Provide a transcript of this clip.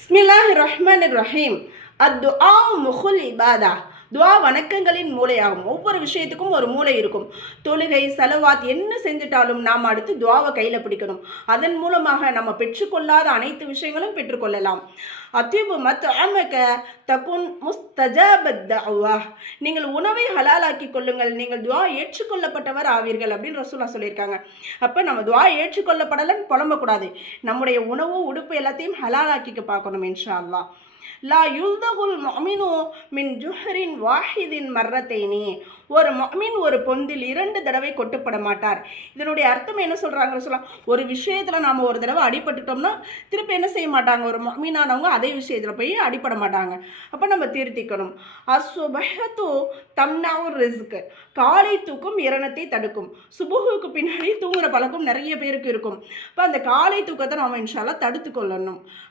பிஸ்மில்லாஹிர் ரஹ்மானிர் ரஹீம். அத்துஆ முகுல் இபாதா. துவா வணக்கங்களின் மூளையாகும். ஒவ்வொரு விஷயத்துக்கும் ஒரு மூளை இருக்கும். தொழுகை, சலவாத் என்ன செஞ்சுட்டாலும் நாம் அடுத்து துவாவை கையில் பிடிக்கணும். அதன் மூலமாக நம்ம பெற்றுக்கொள்ளாத அனைத்து விஷயங்களும் பெற்றுக்கொள்ளலாம். அத்யூபு மத் அமக தகுன் முஸ்தஜாபத் தஅவா. நீங்கள் உணவை ஹலாலாக்கி கொள்ளுங்கள், நீங்கள் துவா ஏற்றுக்கொள்ளப்பட்டவர் ஆவீர்கள் அப்படின்னு ரசூலுல்லாஹ் சொல்லியிருக்காங்க. அப்போ நம்ம துவா ஏற்றுக்கொள்ளப்படலன்னு புலம்பக்கூடாது. நம்முடைய உணவு உடுப்பு எல்லாத்தையும் ஹலாலாக்கிக்க பார்க்கணும் இன்ஷா அல்லாஹ். லா யுல்தகுல் முஃமினு மின் ஜுஹரின் வாஹிதின் மர்ரத்தைனி. ஒரு முஃமின் ஒரு பொந்தில் 2 தடவை கொட்டப்பட மாட்டார். இதனுடைய அர்த்தம் என்ன சொல்றாங்க சொல்லலாம். ஒரு விஷயத்துல நாம ஒரு தடவை அடிபட்டுட்டோம்னா திருப்பி என்ன செய்ய மாட்டாங்க, ஒரு முஃமினானவங்க அதே விஷயத்துல போய் அடிபட மாட்டாங்க. அப்ப நம்ம திருத்திக்கணும். அஸ்ஸுபஹத்து தம்னஉர் ரிஸ்க். காலை தூக்கம் இரணத்தை தடுக்கும். சுபுகுக்கு பின்னாடி தூங்குற பழக்கம் நிறைய பேருக்கு இருக்கும். அப்ப அந்த காலை தூக்கத்தை நாம இன்ஷா அல்லாஹ் தடுத்து கொள்ளணும்.